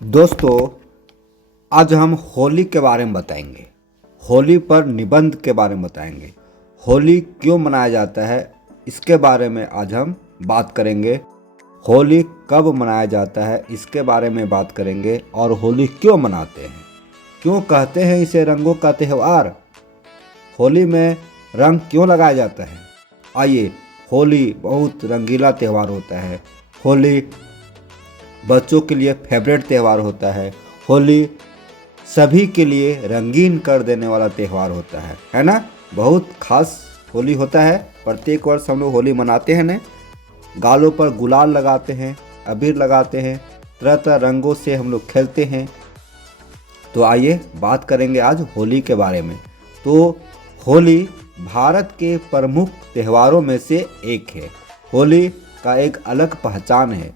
दोस्तों, आज हम होली के बारे में बताएंगे। होली पर निबंध के बारे में बताएंगे। होली क्यों मनाया जाता है इसके बारे में आज हम बात करेंगे। होली कब मनाया जाता है इसके बारे में बात करेंगे। और होली क्यों मनाते हैं, क्यों कहते हैं इसे रंगों का त्यौहार, होली में रंग क्यों लगाया जाता है। आइए, होली बहुत रंगीला त्यौहार होता है। होली बच्चों के लिए फेवरेट त्यौहार होता है। होली सभी के लिए रंगीन कर देने वाला त्यौहार होता है ना। बहुत खास होली होता है। प्रत्येक वर्ष हम लोग होली मनाते हैं ना। गालों पर गुलाल लगाते हैं, अबीर लगाते हैं, तरह तरह रंगों से हम लोग खेलते हैं। तो आइए बात करेंगे आज होली के बारे में। तो होली भारत के प्रमुख त्योहारों में से एक है। होली का एक अलग पहचान है।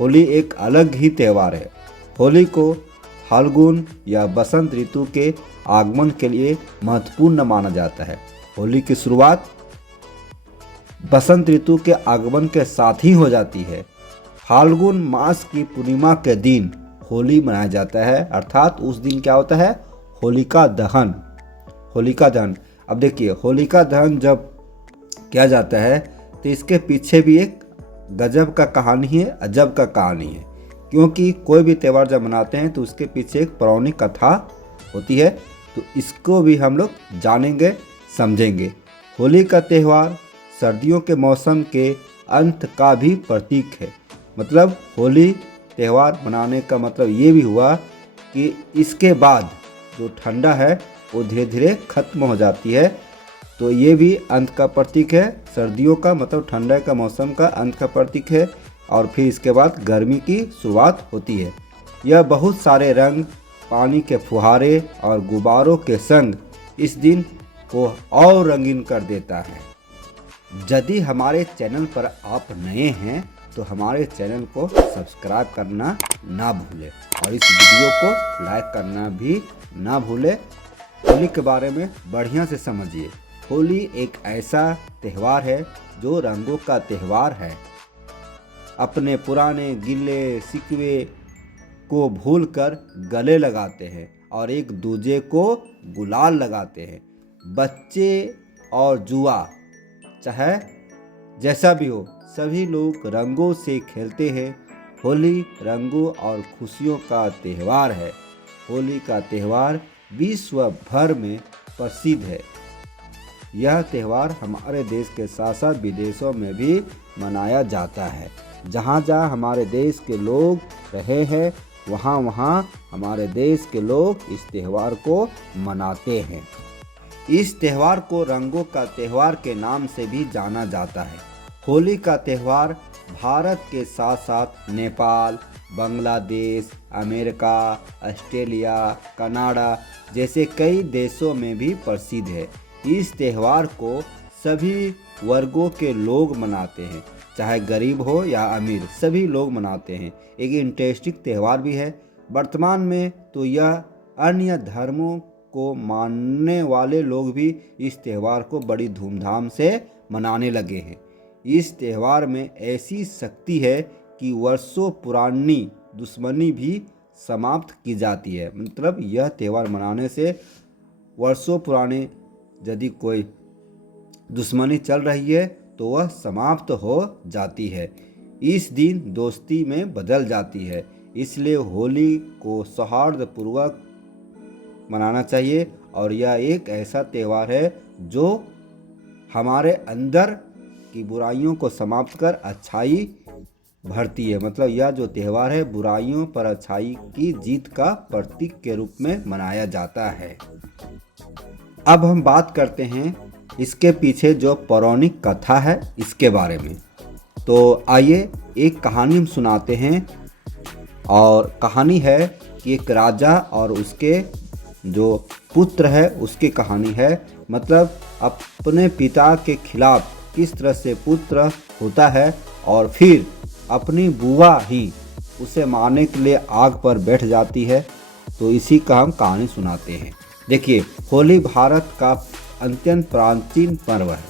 होली एक अलग ही त्यौहार है। होली को फाल्गुन या बसंत ऋतु के आगमन के लिए महत्वपूर्ण माना जाता है। होली की शुरुआत बसंत ऋतु के आगमन के साथ ही हो जाती है। फाल्गुन मास की पूर्णिमा के दिन होली मनाया जाता है, अर्थात उस दिन क्या होता है, होलिका दहन। होलिका दहन, अब देखिए, होलिका दहन जब किया जाता है तो इसके पीछे भी एक गजब का कहानी है, अजब का कहानी है। क्योंकि कोई भी त्यौहार जब मनाते हैं तो उसके पीछे एक पौराणिक कथा होती है। तो इसको भी हम लोग जानेंगे, समझेंगे। होली का त्यौहार सर्दियों के मौसम के अंत का भी प्रतीक है। मतलब होली त्यौहार मनाने का मतलब ये भी हुआ कि इसके बाद जो ठंडा है वो धीरे धीरे खत्म हो जाती है। तो ये भी अंत का प्रतीक है। सर्दियों का मतलब ठंडा का मौसम का अंत का प्रतीक है। और फिर इसके बाद गर्मी की शुरुआत होती है। यह बहुत सारे रंग, पानी के फुहारे और गुब्बारों के संग इस दिन को और रंगीन कर देता है। यदि हमारे चैनल पर आप नए हैं तो हमारे चैनल को सब्सक्राइब करना ना भूलें और इस वीडियो को लाइक करना भी ना भूलें। होली के बारे में बढ़िया से समझिए। होली एक ऐसा त्यौहार है जो रंगों का त्यौहार है। अपने पुराने गिले शिकवे को भूलकर गले लगाते हैं और एक दूजे को गुलाल लगाते हैं। बच्चे और जुआ, चाहे जैसा भी हो, सभी लोग रंगों से खेलते हैं। होली रंगों और खुशियों का त्यौहार है। होली का त्यौहार विश्व भर में प्रसिद्ध है। यह त्यौहार हमारे देश के साथ साथ विदेशों में भी मनाया जाता है। जहाँ जहाँ हमारे देश के लोग रहे हैं वहाँ वहाँ हमारे देश के लोग इस त्यौहार को मनाते हैं। इस त्यौहार को रंगों का त्यौहार के नाम से भी जाना जाता है। होली का त्यौहार भारत के साथ साथ Nepal, Bangladesh, America, Australia, Canada जैसे कई देशों में भी प्रसिद्ध है। इस त्यौहार को सभी वर्गों के लोग मनाते हैं, चाहे गरीब हो या अमीर, सभी लोग मनाते हैं। एक इंटरेस्टिंग त्यौहार भी है। वर्तमान में तो यह अन्य धर्मों को मानने वाले लोग भी इस त्यौहार को बड़ी धूमधाम से मनाने लगे हैं। इस त्यौहार में ऐसी शक्ति है कि वर्षों पुरानी दुश्मनी भी समाप्त की जाती है। मतलब यह त्यौहार मनाने से वर्षों पुराने यदि कोई दुश्मनी चल रही है तो वह समाप्त हो जाती है। इस दिन दोस्ती में बदल जाती है। इसलिए होली को सौहार्दपूर्वक मनाना चाहिए। और यह एक ऐसा त्यौहार है जो हमारे अंदर की बुराइयों को समाप्त कर अच्छाई भरती है। मतलब यह जो त्यौहार है बुराइयों पर अच्छाई की जीत का प्रतीक के रूप में मनाया जाता है। अब हम बात करते हैं इसके पीछे जो पौराणिक कथा है इसके बारे में। तो आइए एक कहानी हम सुनाते हैं। और कहानी है कि एक राजा और उसके जो पुत्र है उसकी कहानी है। मतलब अपने पिता के खिलाफ किस तरह से पुत्र होता है और फिर अपनी बुआ ही उसे मारने के लिए आग पर बैठ जाती है। तो इसी का हम कहानी सुनाते हैं। देखिए, होली भारत का अत्यंत प्राचीन पर्व है।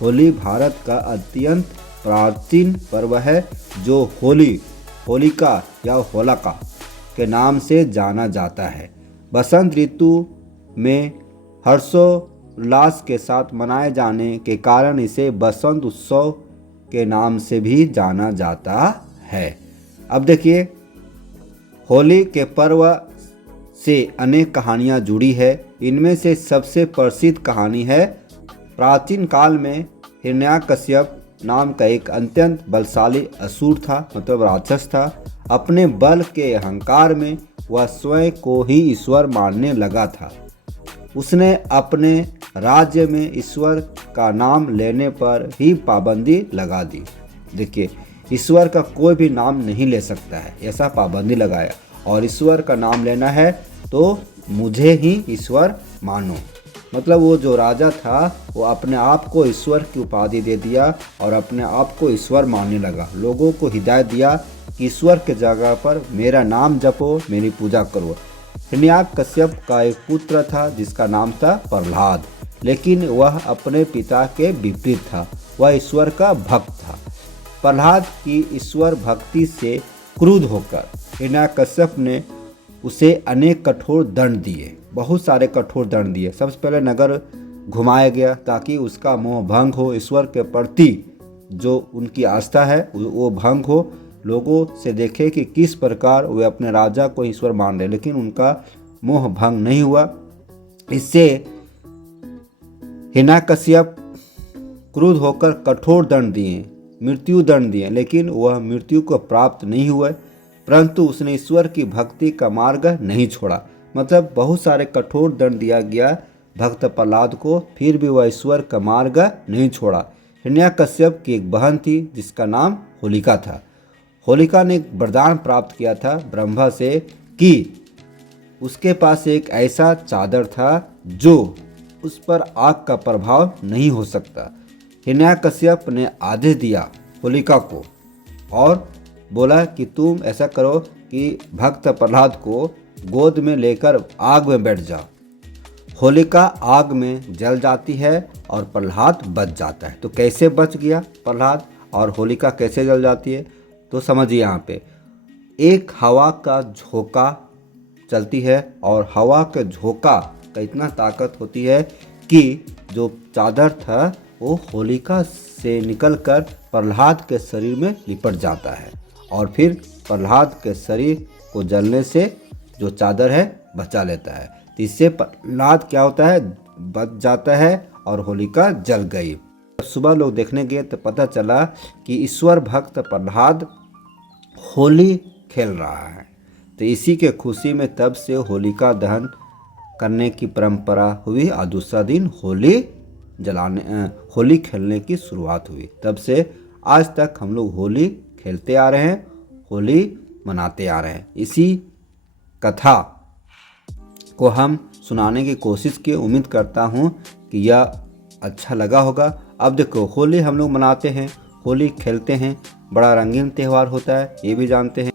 होली भारत का अत्यंत प्राचीन पर्व है जो होलिका या होलिका के नाम से जाना जाता है। बसंत ऋतु में हर्षोल्लास के साथ मनाए जाने के कारण इसे बसंत उत्सव के नाम से भी जाना जाता है। अब देखिए, होली के पर्व से अनेक कहानियाँ जुड़ी है। इनमें से सबसे प्रसिद्ध कहानी है, प्राचीन काल में हिरण्याकश्यप नाम का एक अत्यंत बलशाली असुर था, मतलब राक्षस था। अपने बल के अहंकार में वह स्वयं को ही ईश्वर मानने लगा था। उसने अपने राज्य में ईश्वर का नाम लेने पर ही पाबंदी लगा दी। देखिए, ईश्वर का कोई भी नाम नहीं ले सकता है, ऐसा पाबंदी लगाया। और ईश्वर का नाम लेना है तो मुझे ही ईश्वर मानो। मतलब वो जो राजा था वो अपने आप को ईश्वर की उपाधि दे दिया और अपने आप को ईश्वर मानने लगा। लोगों को हिदायत दिया कि ईश्वर के जगह पर मेरा नाम जपो, मेरी पूजा करो। हिरण्याकश्यप का एक पुत्र था जिसका नाम था प्रहलाद, लेकिन वह अपने पिता के विपरीत था। वह ईश्वर का भक्त था। प्रहलाद की ईश्वर भक्ति से क्रुद्ध होकर हिरण्याकश्यप ने उसे अनेक कठोर दंड दिए, बहुत सारे कठोर दंड दिए। सबसे पहले नगर घुमाया गया ताकि उसका मोह भंग हो, ईश्वर के प्रति जो उनकी आस्था है वो भंग हो। लोगों से देखे कि किस प्रकार वे अपने राजा को ईश्वर मान रहे, लेकिन उनका मोह भंग नहीं हुआ। इससे हिरण्याकश्यप क्रुद्ध होकर कठोर दंड दिए, मृत्यु दंड दिए, लेकिन वह मृत्यु को प्राप्त नहीं हुए, परंतु उसने ईश्वर की भक्ति का मार्ग नहीं छोड़ा। मतलब बहुत सारे कठोर दंड दिया गया भक्त प्रहलाद को, फिर भी वह ईश्वर का मार्ग नहीं छोड़ा। हिरण्याकश्यप की एक बहन थी जिसका नाम होलिका था। होलिका ने एक वरदान प्राप्त किया था ब्रह्मा से कि उसके पास एक ऐसा चादर था जो उस पर आग का प्रभाव नहीं हो सकता। हिरण्याकश्यप ने आदेश दिया होलिका को और बोला कि तुम ऐसा करो कि भक्त प्रहलाद को गोद में लेकर आग में बैठ जाओ। होलिका आग में जल जाती है और प्रहलाद बच जाता है। तो कैसे बच गया प्रहलाद और होलिका कैसे जल जाती है, तो समझिए। यहाँ पे एक हवा का झोंका चलती है और हवा के झोंका का इतना ताकत होती है कि जो चादर था वो होलिका से निकलकर प्रहलाद के शरीर में लिपट जाता है और फिर प्रहलाद के शरीर को जलने से जो चादर है बचा लेता है। तो इससे प्रहलाद क्या होता है, बच जाता है और होलिका जल गई। सुबह लोग देखने गए तो पता चला कि ईश्वर भक्त प्रहलाद होली खेल रहा है। तो इसी के खुशी में तब से होलिका दहन करने की परंपरा हुई और दूसरा दिन होली खेलने की शुरुआत हुई। तब से आज तक हम लोग होली खेलते आ रहे हैं, होली मनाते आ रहे हैं। इसी कथा को हम सुनाने की कोशिश की। उम्मीद करता हूँ कि यह अच्छा लगा होगा। अब देखो, होली हम लोग मनाते हैं, होली खेलते हैं, बड़ा रंगीन त्यौहार होता है, ये भी जानते हैं।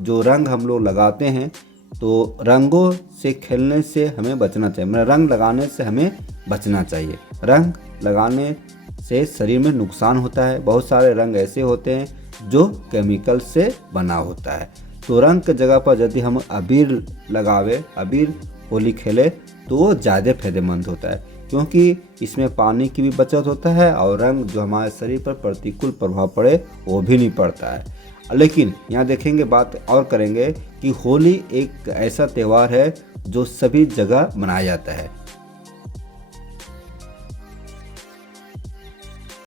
जो रंग हम लोग लगाते हैं तो रंगों से खेलने से हमें बचना चाहिए, मतलब रंग लगाने से हमें बचना चाहिए। रंग लगाने से शरीर में नुकसान होता है। बहुत सारे रंग ऐसे होते हैं जो केमिकल से बना होता है। तो रंग के जगह पर यदि हम अबीर लगावे, अबीर होली खेले तो वो ज़्यादा फायदेमंद होता है, क्योंकि इसमें पानी की भी बचत होता है और रंग जो हमारे शरीर पर प्रतिकूल प्रभाव पड़े वो भी नहीं पड़ता है। लेकिन यहाँ देखेंगे, बात और करेंगे कि होली एक ऐसा त्यौहार है जो सभी जगह मनाया जाता है।